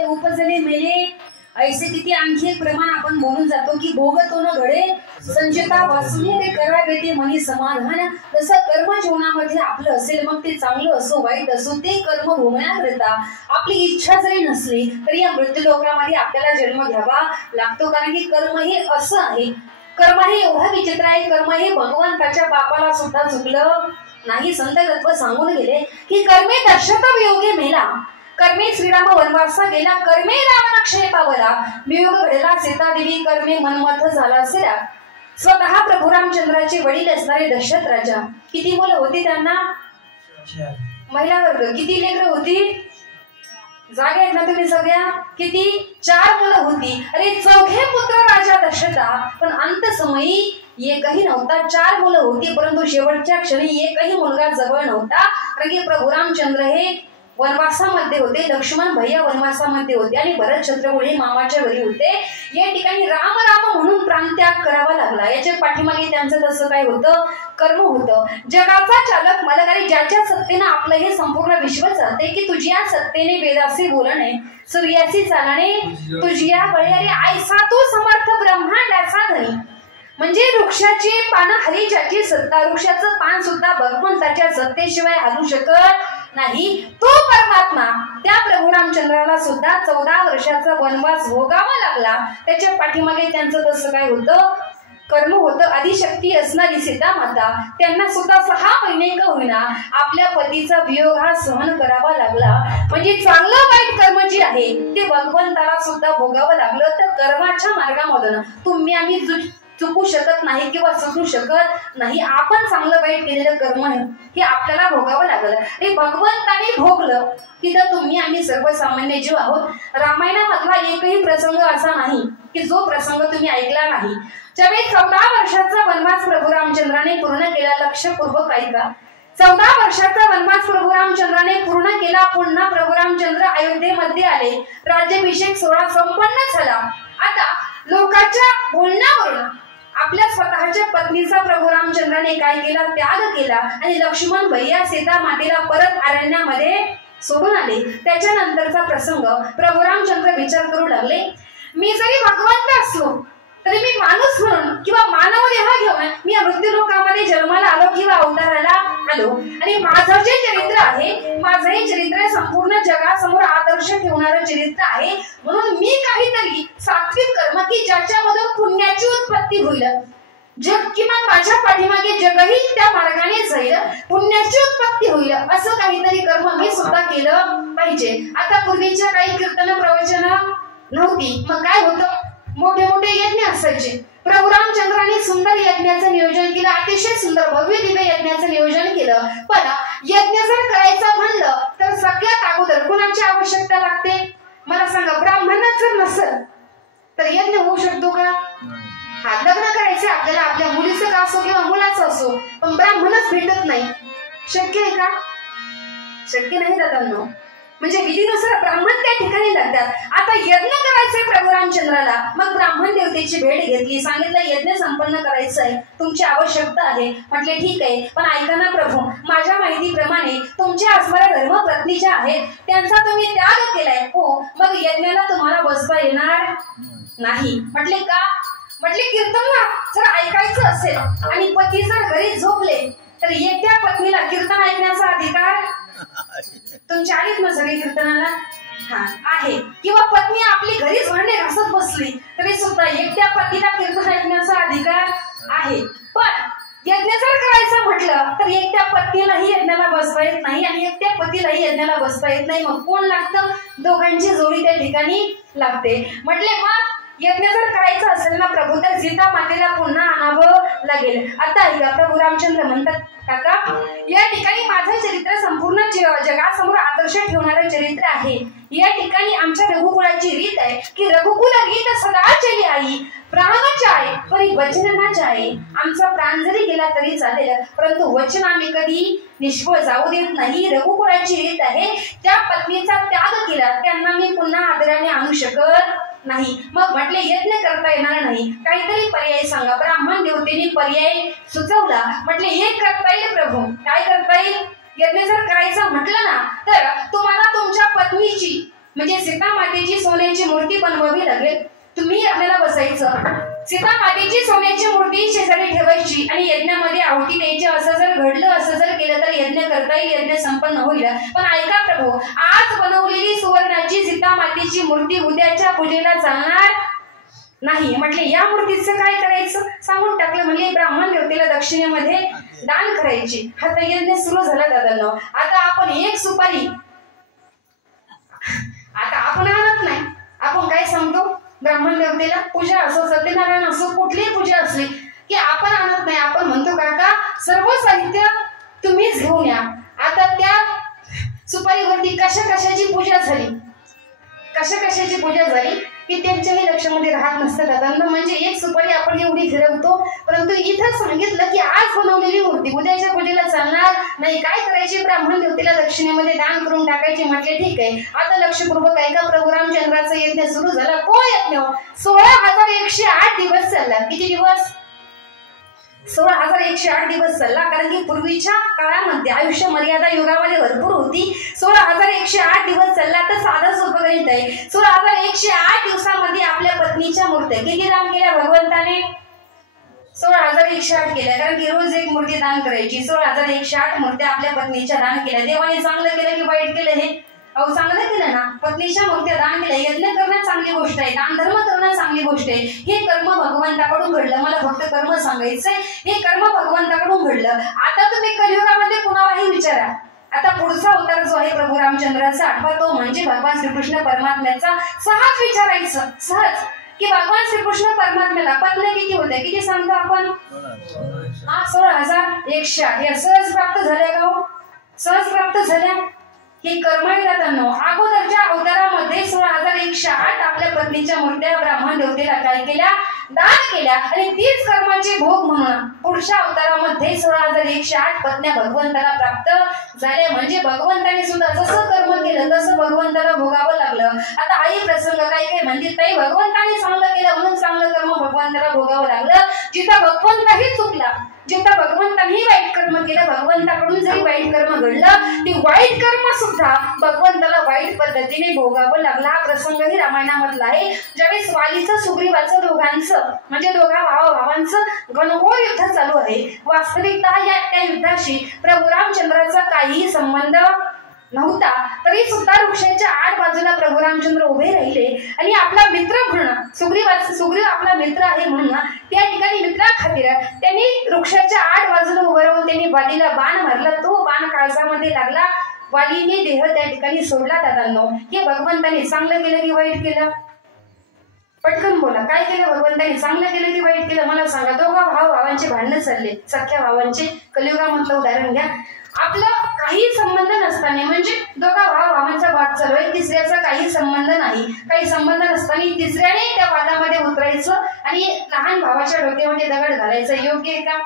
उपजले मेले ऐसे किती आणखी एक प्रमाण आपण बोलून जातो की भोगतो न घडे संचिता वासुनी ते करावे ते मनी समाधान. तसं कर्म जीवनामध्ये आपलं असेल मग ते चांगलं असो वाईट असो ते कर्म भोगण्याकरिता आपली इच्छा जरी नसली तरी या मृत्यू लोकामध्ये आपल्याला जन्म घ्यावा लागतो. कारण की कर्म हे असं आहे, कर्म हे एवढं विचित्र आहे, कर्म हे भगवंताच्या बापाला सुद्धा चुकलं नाही. संत तत्व सांगून गेले की कर्मे दर्शता वियोगे मेला, कर्मे श्रीराम वनवासा गेला, कर्मे रावण क्षय पावला, वियोग घडला सीता देवी, कर्मे मनमथ झाला असेला. स्वतः प्रभू रामचंद्राचे वडील असणारे दशरथ राजा, किती मुलं होती त्यांना? महिला वर्ग. किती लेकरं होती? जागे आहेत ना तुम्ही सगळ्या? किती? 4 मुलं होती. अरे चौघे पुत्र राजा दशरथा, पण अंत समयी एकही नव्हता. 4 मुलं होती परंतु शेवटच्या क्षणी एकही मुलगा जवळ नव्हता. कारण की प्रभू रामचंद्र हे वनवासामध्ये होते, लक्ष्मण भैया वनवासामध्ये होते आणि भरत छत्रपती मामाच्या घरी होते. या ठिकाणी राम राम म्हणून प्राणत्याग करावा लागला. याच्या पाठीमागे त्यांचं तसं काय होतं? कर्म होतं. जगाचा चालक मालक आणि ज्याच्या सत्तेनं आपलं हे संपूर्ण विश्व चालते की तुझ्या सत्तेने वेदासी बोलणे, सूर्याची चालणे, तुझ्या बळी अरे आयसा तू समर्थ ब्रह्मांडाचा धनी. म्हणजे वृक्षाची पानं हरी ज्याची सत्ता, वृक्षाचं पान सुद्धा भगवंताच्या सत्तेशिवाय हलू शकत नाही. तो परमात्मा त्या प्रभू रामचंद्राला सुद्धा 14 वर्षाचा वनवास भोगावा लागला. त्याच्या पाठीमागे त्यांचं तसं काय होतं? कर्म होतं. आदिशक्ती असणारी सीता माता, त्यांना सुद्धा 6 महिने का होईना आपल्या पतीचा वियोग हा सहन करावा लागला. म्हणजे चांगलं वाईट कर्म जे आहे ते भगवंताला सुद्धा भोगावं लागलं. तर कर्माच्या मार्गामधून तुम्ही आम्ही चुकू शकत नाही किंवा सुटू शकत नाही. आपण चांगलं वाईट केलेलं कर्म हे आपल्याला भोगावं लागलं. हे भगवंताने भोगलं की तर तुम्ही आम्ही सर्वसामान्य जीव आहोत. रामायणामधला एकही प्रसंग असा नाही की जो प्रसंग तुम्ही ऐकला नाही. ज्यावेळी 14 वर्षाचा वनवास प्रभू रामचंद्राने पूर्ण केला, लक्षपूर्वक ऐका. 14 वर्षाचा वनवास प्रभू रामचंद्राने पूर्ण केला. पुन्हा प्रभू रामचंद्र अयोध्येमध्ये आले. राज्याभिषेक सोहळा संपन्न झाला. आता लोकांच्या बोलण्यावरून आपल्या स्वतःच्या पत्नीचा प्रभू रामचंद्राने काय केला? त्याग केला आणि लक्ष्मण भैया सीता मातेला परत अरण्यामध्ये सोडून आले. त्याच्यानंतरचा प्रसंग प्रभू रामचंद्र विचार करू लागले, मी जरी भगवंत असलो तरी मी माणूस म्हणून किंवा मानव देह घेऊन मी या मृत्यू लोकामध्ये जन्माला आलो किंवा अवताराला आलो आणि माझं जे चरित्र आहे, माझं हे चरित्र संपूर्ण जगासमोर आदर्श ठेवणारं चरित्र आहे. म्हणून मी काहीतरी सात्विक कर्म की ज्याच्यामधून पुण्याची उत्पत्ती होईल, जग किंवा माझ्या पाठीमागे जगही त्या मार्गाने जाईल, पुण्याची उत्पत्ती होईल, असं काहीतरी कर्म मी सुद्धा केलं पाहिजे. आता पूर्वीच्या काही कीर्तन प्रवचन नव्हती, मग काय होतं? मोठे मोठे यज्ञ असायचे. प्रभू रामचंद्राने सुंदर यज्ञाचं नियोजन केलं, अतिशय सुंदर भव्य दिव्य यज्ञाचं नियोजन केलं. पण यज्ञ जर करायचं म्हणलं तर सगळ्यात अगोदर कुणाची आवश्यकता लागते? मला सांगा. ब्राह्मणच जर नसेल तर यज्ञ होऊ शकतो का? हा, लग्न करायचे आपल्याला, आपल्या मुलीचं का असो किंवा मुलाचं असो, पण ब्राह्मणच भेटत नाही. शक्य आहे का? शक्य नाही दादांनो. म्हणजे विधीनुसार ब्राह्मण त्या ठिकाणी लागतात. आता यज्ञ करायचंय प्रभू रामचंद्राला, मग ब्राह्मण देवतेची भेट घेतली, सांगितलं यज्ञ संपन्न करायचंय, तुमची आवश्यकता आहे. म्हटले ठीक आहे, पण ऐका ना प्रभू, माझ्या माहितीप्रमाणे तुमच्या असणाऱ्या धर्मपत्नी ज्या आहेत त्यांचा तुम्ही त्याग केलाय. हो, मग यज्ञाला तुम्हाला बसता येणार नाही. म्हटले का? म्हटले कीर्तनला जर ऐकायचं असेल आणि पती जर घरी झोपले तर एकट्या पत्नीला कीर्तन ऐकण्याचा अधिकार तुमच्या आहेत ना सगळे कीर्तनाला? हा आहे. किंवा पत्नी आपली घरीच भांडे घासत बसली तरी सुद्धा एकट्या पतीला कीर्तन ऐकण्याचा अधिकार आहे. पण यज्ञ जर करायचं म्हटलं तर एकट्या पत्नीलाही यज्ञाला बसता येत नाही आणि एकट्या पतीलाही यज्ञाला बसता येत नाही. मग कोण लागतं? दोघांची जोडी त्या ठिकाणी लागते. म्हटले मग यज्ञ जर करायचं असेल ना प्रभू तर सीता मातेला पुन्हा आणावं लागेल. आता ऐका, प्रभू रामचंद्र म्हणतात, काका या ठिकाणी माझं चरित्र संपूर्ण जगासमोर आदर्श ठेवणारं चरित्र आहे. या ठिकाणी आमच्या रघुकुळाची रीत आहे की रघुकुल रीत सदा चली आई, प्राण जाय परी वचन ना जाय. आमचा प्राण जरी गेला तरी चालेल परंतु वचन आम्ही कधी निष्फळ जाऊ देत नाही. रघुकुळाची रीत आहे, त्या पत्नीचा त्याग केला त्यांना मी पुन्हा आदराने आणू शकत नाही. मग म्हटले यज्ञ करता येणार नाही, काहीतरी पर्याय सांगा. ब्राह्मण देवतेने पर्याय सुचवला. म्हटले एक करता येईल प्रभू. काय करता येईल? यज्ञ जर करायचं म्हटलं ना तर तुम्हाला तुमच्या पत्नीची म्हणजे सीता मातेची सोन्याची मूर्ती बनवावी लागेल. तुम्ही आपल्याला बसायचं, सीता मातेची सोन्याची मूर्ती शेजारी ठेवायची आणि यज्ञामध्ये आहुती द्यायची. असं जर घडलं, असं जर केलं तर यज्ञ करता येईल, यज्ञ संपन्न होईल. पण ऐका प्रभू, आज बनवलेली सुवर्णाची सीता मातेची मूर्ती उद्याच्या पूजेला चालणार नाही. म्हटले या मूर्तीचं काय करायचं? सांगून टाकलं. म्हणजे ब्राह्मण देवतेला दक्षिणेमध्ये दान करायची. हा यज्ञ सुरू झाला दादांनो. आता आपण एक सुपारी आता आपण आणत नाही. आपण काय सांगतो ब्राह्मण देवतेला? पूजा असो, सत्यनारायण असो, कुठलीही पूजा असली की आपण आणत नाही. आपण म्हणतो काका सर्व साहित्य तुम्हीच घेऊन या. आता त्या सुपारीवरती कशा कशाची पूजा झाली, कशा कशाची पूजा झाली की त्यांच्याही लक्षामध्ये राहत नसतं दादांना. म्हणजे एक सुपारी आपण एवढी फिरवतो, परंतु इथं सांगितलं की आज बनवलेली मूर्ती उद्याच्या पूजेला चालणार नाही. काय करायची? ब्राह्मण देवतेला दक्षिणेमध्ये दान करून टाकायची. म्हटले ठीक आहे. आता लक्षपूर्वक ऐका. प्रभू रामचंद्राचा यज्ञ सुरू झाला. तो यज्ञ 16,108 दिवस चालला. किती दिवस? 16,108 दिवस चालला. कारण की पूर्वीच्या काळामध्ये आयुष्य मर्यादा युगामध्ये भरपूर होती. 16,108 दिवस चालला. तर साधं सोपं गणित आहे. 16,108 दिवसामध्ये आपल्या पत्नीच्या मूर्त्या किती दान केल्या भगवंताने? 16,108 केल्या. कारण की रोज एक मूर्ती दान करायची. 16,108 मूर्त्या आपल्या पत्नीच्या दान केल्या. देवाने चांगलं केलं की वाईट केलं? हे अहो चांगलं केलं ना. पत्नीच्या मूर्त्या दान केल्या. यज्ञ करणं चांगली गोष्ट आहे, दान धर्म करणं चांगली गोष्ट आहे. हे कर्म भगवंताकडून घडलं. मला फक्त कर्म सांगायचंय. हे कर्म भगवंताकडून घडलं. आता तुम्ही कलियुगामध्ये कुणालाही विचारा. आता पुढचा अवतार जो आहे प्रभू रामचंद्राचा 8वा, तो म्हणजे भगवान श्रीकृष्ण परमात्म्याचा. सहज विचारायचं, सहज की भगवान श्रीकृष्ण परमात्म्याला पत्नी किती होत्या? किती सांगतो आपण? 16,108. या सहज प्राप्त झाल्या का हो? सहज प्राप्त झाल्या. हे कर्म जाताना अगोदरच्या अवतारामध्ये 16,108 आपल्या पत्नीच्या मूर्त्या ब्राह्मण देवतेला काय केल्या? दान केल्या. आणि तीच कर्माचे भोग म्हणून पुढच्या अवतारामध्ये 16,108 पत्न्या भगवंताला प्राप्त झाल्या. म्हणजे भगवंताने सुद्धा जसं कर्म केलं तसं भगवंताला भोगावं लागलं. आता आई प्रसंग काय काय म्हणते ताई, भगवंताने चांगलं केलं म्हणून चांगलं कर्म भगवंताला भोगावं लागलं. जिथं भगवंताही चुकला, जिथं भगवंतानेही वाईट कर्म केलं, भगवंताकडून जरी वाईट कर्म घडलं, ते वाईट कर्म सुद्धा भगवंताला वाईट पद्धतीने भोगावं लागला. हा प्रसंगही रामायणामधला आहे. ज्यावेळेस वालीचं सुग्रीवाचं दोघांचं म्हणजे दोघा भावांचं घनघोर युद्ध चालू आहे. वास्तविकता त्या युद्धाशी प्रभू रामचंद्राचा काहीही संबंध नव्हता. तरी सुद्धा वृक्षाच्या 8 बाजूला प्रभू रामचंद्र उभे राहिले आणि आपला मित्र म्हणून सुग्रीव आपला मित्र आहे म्हणून त्या ठिकाणी मित्रा खातीर त्यांनी वृक्षाच्या 8 बाजूला उभं राहून त्यांनी वालीला बाण मारला. तो बाण काळजामध्ये लागला. वालीने देह त्या ठिकाणी सोडला. दादांनो, हे भगवंताने चांगलं केलं की वाईट केलं? पटकन बोला. काय केलं भगवंताने? चांगलं केलं की वाईट केलं? मला सांगा. दोघा भावांचे भांडण चालले, सख्या भावांचे. कलियुगामधलं उदाहरण घ्या. आपला काही संबंध नसताना, म्हणजे दोघा भावांचा वाद चालू आहे, तिसऱ्याचा काही संबंध नाही. काही संबंध नसताना तिसऱ्याने त्या वादामध्ये उतरायचं आणि लहान भावाच्या डोक्यामध्ये दगड घालायचं. योग्य आहे का?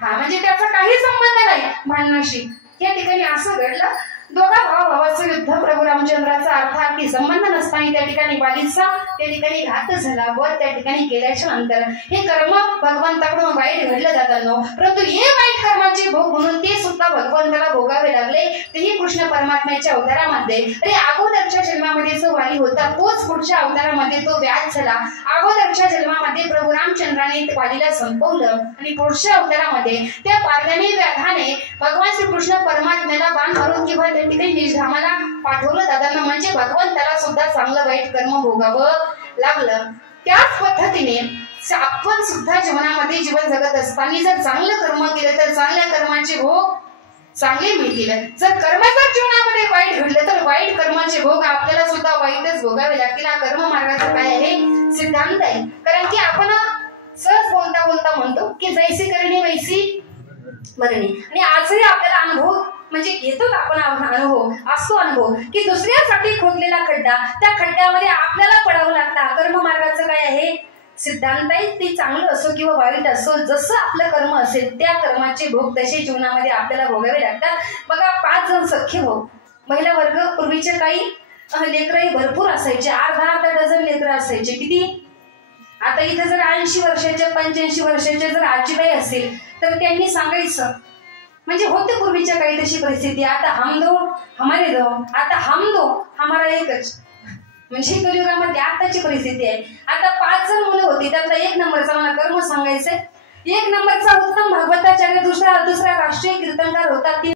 हा, म्हणजे त्याचा काही संबंध नाही भांडणाशी. या ठिकाणी असं घडलं. दोघा भावाचं युद्ध, प्रभू रामचंद्राचा अर्थार्थी संबंध नसताना त्या ठिकाणी वालीचा त्या ठिकाणी घात झाला. व त्या ठिकाणी केल्याच्या नंतर हे कर्म भगवंताकडून वाईट घडलं जाताना, परंतु हे वाईट कर्माचे भोग म्हणून ते सुद्धा भगवंताला भोगावे लागले. तेही कृष्ण परमात्म्याच्या अवतारामध्ये. अरे अगोदरच्या जन्मामध्ये जो वाली होता तोच पुढच्या अवतारामध्ये तो व्याध झाला. अगोदरच्या जन्मामध्ये प्रभू रामचंद्राने वालीला संपवलं आणि पुढच्या अवतारामध्ये त्या पार्वतीने व्याधाने भगवान श्रीकृष्ण परमात्म्याला बाण मारून किंवा त्या ठिकाणी निजधामाला पाठवलं. दादांना म्हणजे भगवंताला सुद्धा चांगलं वाईट कर्म भोगावं लागलं. त्याच पद्धतीने आपण सुद्धा जीवनामध्ये जीवन जगत असताना जर चांगलं कर्म केलं तर चांगल्या कर्माचे भोग चांगले मिळतील. जर कर्म जर जीवनामध्ये वाईट घडलं तर वाईट कर्माचे भोग आपल्याला सुद्धा वाईटच भोगावे लागतील. हा कर्म मार्गाचा काय आहे? सिद्धांत आहे. कारण की आपण सहज बोलता बोलता म्हणतो की जैसी करणी वैसी मरणी. आणि आजही आपल्याला अनुभव म्हणजे घेतो आपण असतो अनुभव की दुसऱ्यासाठी खोदलेला खड्डा, त्या खड्ड्यामध्ये आपल्याला पडावं लागतं. कर्म मार्गाचं काय आहे? सिद्धांत आहे. ते चांगलं असो किंवा वाईट असो, जसं आपलं कर्म असेल त्या कर्माचे भोग तसे जीवनामध्ये आपल्याला भोगावे लागतात. बघा 5 जण सख्खे भाऊ, महिला वर्ग. पूर्वीच्या काही लेकरही भरपूर असायचे, अर्धा डझन लेकरं असायचे. किती? आता इथं जर 80 वर्षाच्या 85 वर्षाच्या जर आजीबाई असेल तर त्यांनी सांगायचं म्हणजे होते पूर्वीच्या काही तशी परिस्थिती. आता हम दो हमारे दो, आता हम दो हमारा एकच. म्हणजे कलियुगामध्ये आताची परिस्थिती आहे. आता 5 जण मुलं होती, त्यातला 1 नंबरचा मला कर्म सांगायचंय. 1 नंबरचा उत्तम भागवताचार्य, दुसरा राष्ट्रीय कीर्तनकार होता.